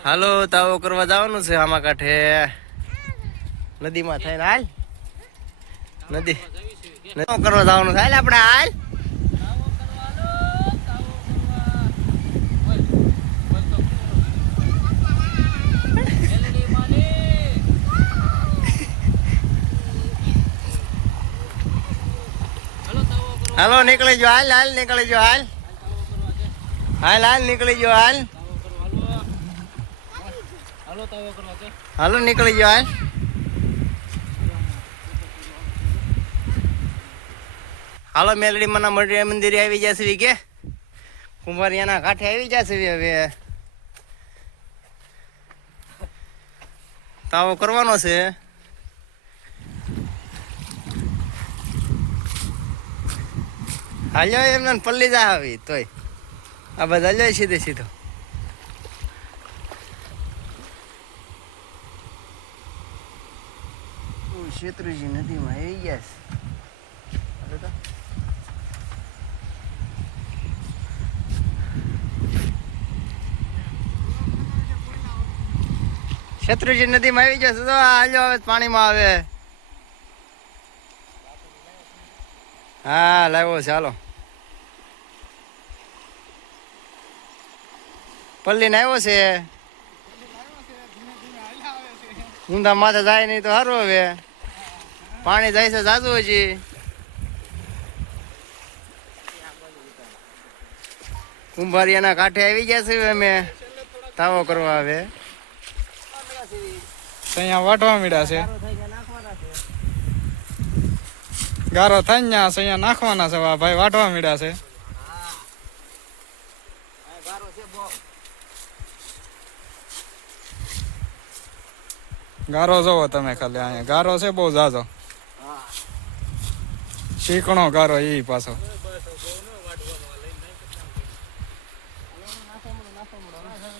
હાલો તાવો કરવા જવાનું છે આમાં કાંઠે નદીમાં થઈને હાલ નદી કરવા જવાનું છે હાલ આપણે હાલ હાલો નીકળી જો હાલ હાલ નીકળી જો હાલ હાલ હાલ નીકળી જો હાલ હાલો નીકળી જો હાલ હાલો મેલડી મના મંદિરે આવી જશે કે કુંભારિયાના કાંઠે આવી જશે હવે તાવો કરવાનો છે હાલ્યો એમને પલ્લી જા આવી તોય આ બધા હાલ્યો સીધે સીધો શેત્રુજી નદીમાં આવી ગયા શેત્રુજી નદીમાં આવી જશે તો હાલ્યો હવે પાણીમાં આવે હા લાવ્યો છે હાલો પલ્લીને આવ્યો છે ઊંધા માથે જાય નહીં તો સારું હવે પાણી જાય છે જાજુ હજી કુંભારિયાના કાંઠે આવી ગયા છે અમે તાવો કરવા આવે અહીંયા વાટવા મીડા છે ગારો થાય ને અહીંયા નાખવાના છે ભાઈ વાટવા મીડા છે ગારો જોવો તમે ખાલી અહીંયા ગારો છે બહુ જાજો શીકણો ગારો એ પાછો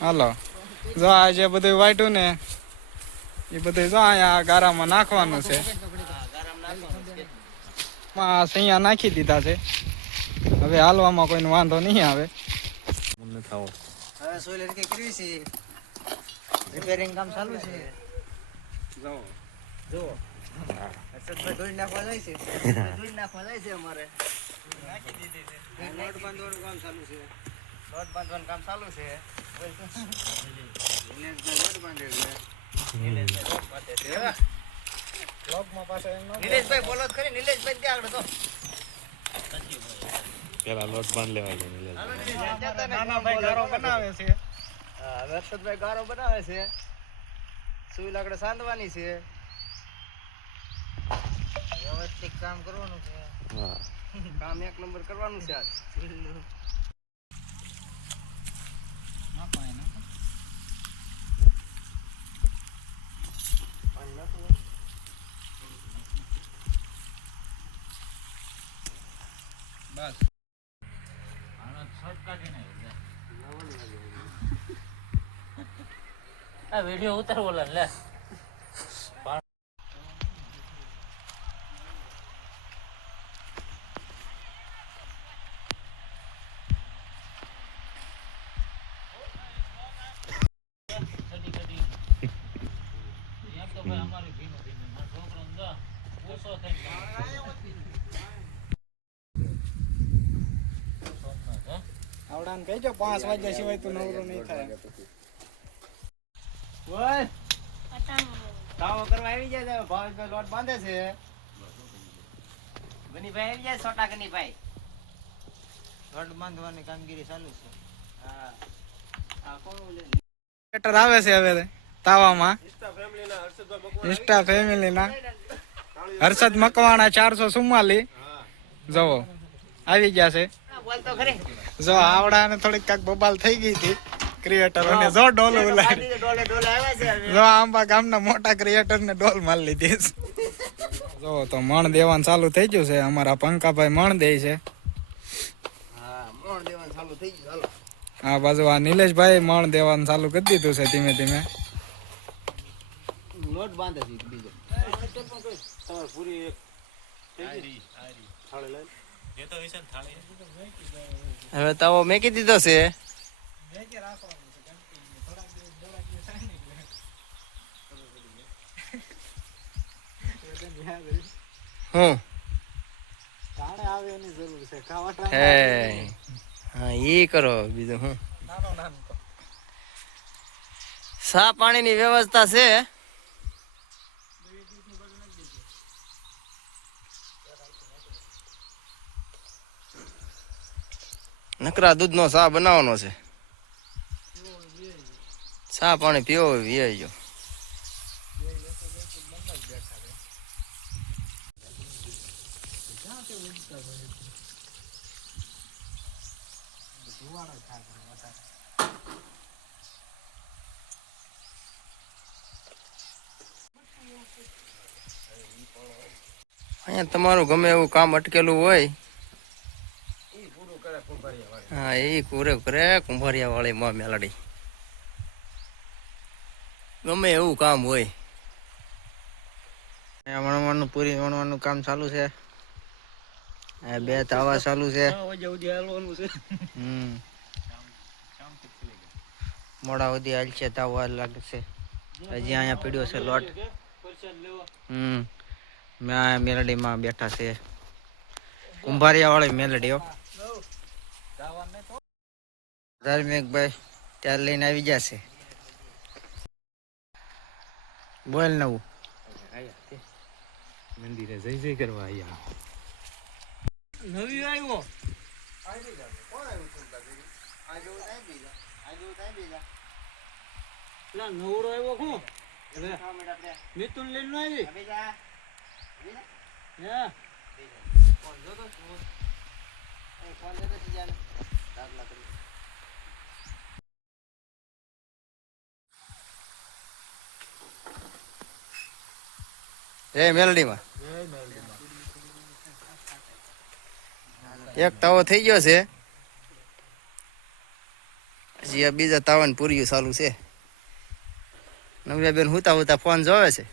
હાલો જો આ જે બધું વાટ્યું ને એ બધું જો અહીંયા ગારામાં નાખવાનું છે સૈયા નાખી દીધા છે હવે હાલવામાં કોઈને વાંધો નહીં આવે હવે સોલર કે કરવી છે રિપેરિંગ કામ ચાલુ છે જો જો અસદભાઈ ધોઈ નાખવા જાય છે ધોઈ નાખવા જાય છે અમારે નાખી દીધી છે લોટ બાંધવાનું કામ ચાલુ છે લોટ બાંધવાનું કામ ચાલુ છે લોટ બાંધે છે લોટ બાંધે છે બ્લોગમાં પાછા એમ નિલેશભાઈ બોલો ખરી નિલેશભાઈ ત્યાં આગળ તો પેલા લોટ બાંધ લેવા નાના ભાઈ ગારો બનાવે છે હા હર્ષદભાઈ ગારો બનાવે છે સુઈ લાકડે સાંધવાની છે વ્યવસ્થિત કામ કરવાનું છે કામ એક નંબર કરવાનું છે આજ બસ આ વિડિયો ઉતાર બોલે લે આવડાને કહેજો 5 વાગ્યા સિવાય તું નવરો નહીં થાય ઓય તાવો કરવા આવી જાય છે ભાવેશભાઈ લોટ બાંધે છે ગનીભાઈ આવી જાય છોટા ગનીભાઈ લોટ બાંધવાની કામગીરી ચાલુ છે હા આ કોણ બોલે લેટર આવે છે હવે તાવામાં ઇન્સ્ટા ફેમિલીના હર્ષદ મકવાણા 444 જવો આવી ગયા છે બોલ તો ખરી જો આવડાને થોડીક કાક બબાલ થઈ ગઈ હતી ક્રિએટરોને જો ડોલ ઉલાડી ડોલે ડોલે આવ્યા છે હવે જો આંબા ગામના મોટા ક્રિએટરને ડોલ મારી લીધી છે જો તો મણ દેવાનું ચાલુ થઈ ગયું છે અમારા પંકાભાઈ મણ દે છે હા મોણ દેવાનું ચાલુ થઈ ગયું હાલો આ બાજુ આ નિલેશભાઈ મણ દેવાનું ચાલુ કરી દીધું છે ધીમે ધીમે લોટ બાંધે છે બીજો તમાર પૂરી એક થાળી લઈ જે તો વિશે થાળી હવે તાવો મેકી દીધો છે હું તાણે આવે એની જરૂર છે ખાવા હે હા ઈ કરો બીજું હું નાનો નાનો સા પાણીની વ્યવસ્થા છે નકરા દૂધનો સા બનાવવાનો છે સા પાણી પીવો હોય વી ગયો અહીંયા તમારું ગમે એવું કામ અટકેલું હોય હા એ પૂરે કરે કુંભારિયા વાળી માં મેલડી ગમે એવું કામ હોય વણવાનું પૂરી વણવાનું કામ ચાલુ છે બે તાવા ચાલુ છે મોડા સુધી હાલ છે તાવા લાગે છે હજી અહીંયા પીડ્યો છે લોટ મેલડીમાં બેઠા છે કુંભારિયા વાળી મેલડીઓ ધાર્મિકભાઈ ત્યારે લઈને આવી જશે બોલ નવું મંદિરે જઈ જઈ કરવા આયા નવી આવ્યો પેલા નવરો આવ્યો કોણ મિતુલ લઈને આવી હે એ મેલડીમાં એક તાવો થઈ ગયો છે હજી આ બીજા તાવાની પૂરીઓ ચાલુ છે નવ્યા બેન હુતા હુતા ફોન જોવે છે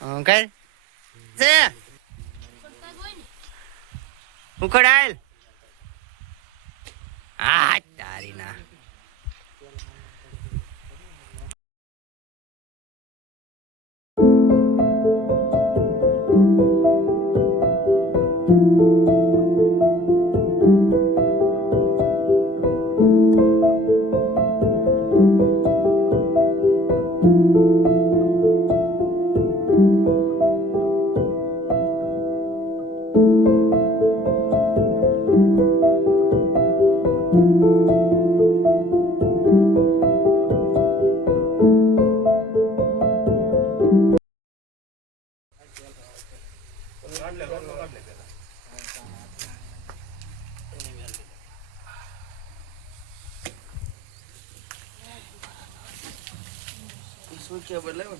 કઈ છે ઉખડાયેલ હા તારી ના સૂચે બદલાયો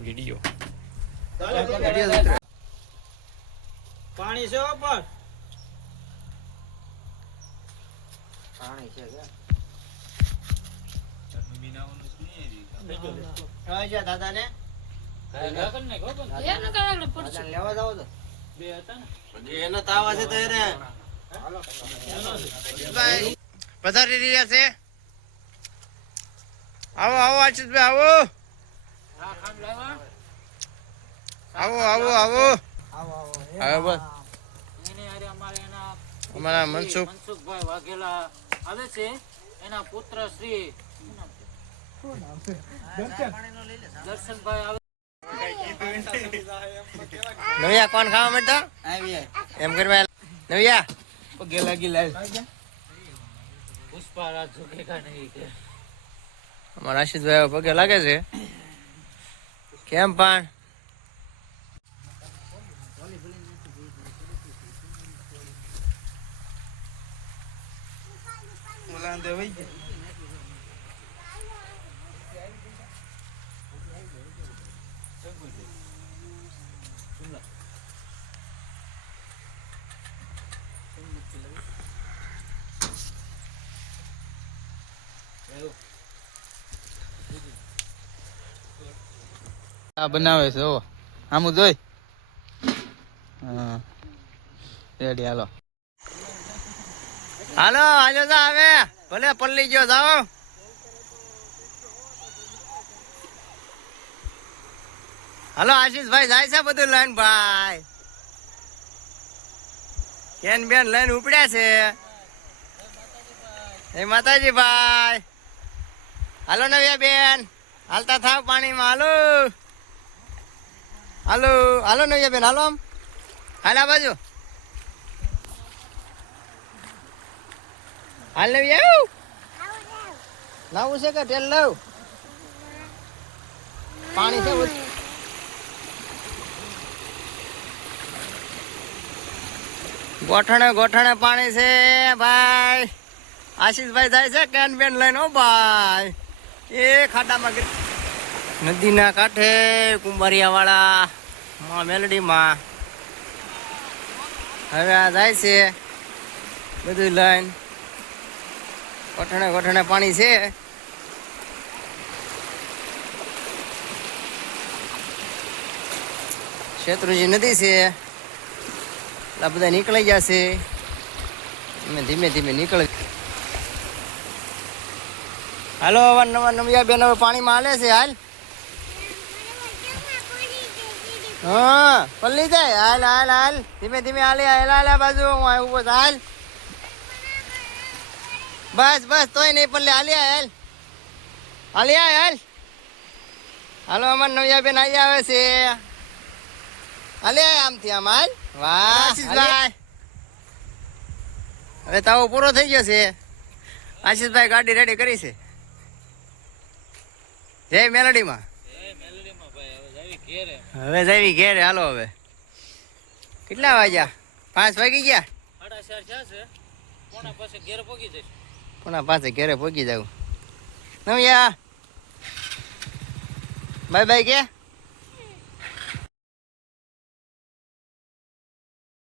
વિડિયો પાણી છે ઉપર પાણી છે કે દાદા ને લેવા જાવ તો બે હતા ને એનો તાવા છે તો એને પધારી રહ્યા છે આવો આવો આશીષભાઈ આવો આ ખાંડ લાવ્યા આવો આવો આવો આવો બસ એને અરે અમારે એના અમારા મનસુખભાઈ વાઘેલા આવે છે એના પુત્ર શ્રી દર્શનભાઈ આવે નવિયા કોણ ખાવા માંડતા એમ કરવા નવિયા પગે લાગી લાલ પુષ્પા રાજ ઝુકેગા નહીં કે અમારા આશીષભાઈ પગે લાગે છે કેમ પણ આ બનાવે છે ઓ આમું જોઈ હા રેડી હાલો હાલો હાલો તો આવે ભલે પલ્લી ગયો જાઓ હાલો આશીષભાઈ જાય છે બધું લઈને ભાઈ કેન બેન લઈને ઉપડ્યા છે એ માતાજી ભાઈ હાલો નવ્યા બેન હાલતા થાવ પાણીમાં હાલો હાલો હાલો નવ્યા બેન હાલો આમ હાલ આ બાજુ હાલ નવ્યા લાવું છે કે તેલ લાવ પાણી છે ગોઠણે ગોઠણે પાણી છે ભાઈ આશીષભાઈ જાય છે કેન બેન લઈને ઓ ભાઈ એ ખાડામાં નદીના કાંઠે કુંભારિયા વાળા માં મેલડીમાં હવે આ જાય છે બધું લઈને ગોઠણે ગોઠણે પાણી છે શેત્રુજી નદી છે આ બધા નીકળી જશે અમે ધીમે ધીમે નીકળી હાલો નવા નવિયા બેન હવે પાણીમાં હાલે છે હાલ હા પલ્લી જાય હાલ હાલ હાલ ધીમે ધીમે હાલે હાલ હાલ બાજુ હું ઉભો હાલ બસ બસ તોય નહીં પલ્લે હાલી હાલ હાલી હાલ હાલો અમાર નવિયા બેન આવી આવે છે હાલે આમથી આમ હાલ વાહ આશીષભાઈ હવે તાવો પૂરો થઈ ગયો છે આશીષભાઈ ગાડી રેડી કરી છે જય મેલડીમાં હવે જવી ઘેરે હાલો હવે કેટલા વાગ્યા 5 વાગી ગયા 4:30 પોણા પાસે ઘેર પહોંચી જઈશ પોણા પાસે ઘેરે પહોંચી જાવ નવ્યા બાય બાય કે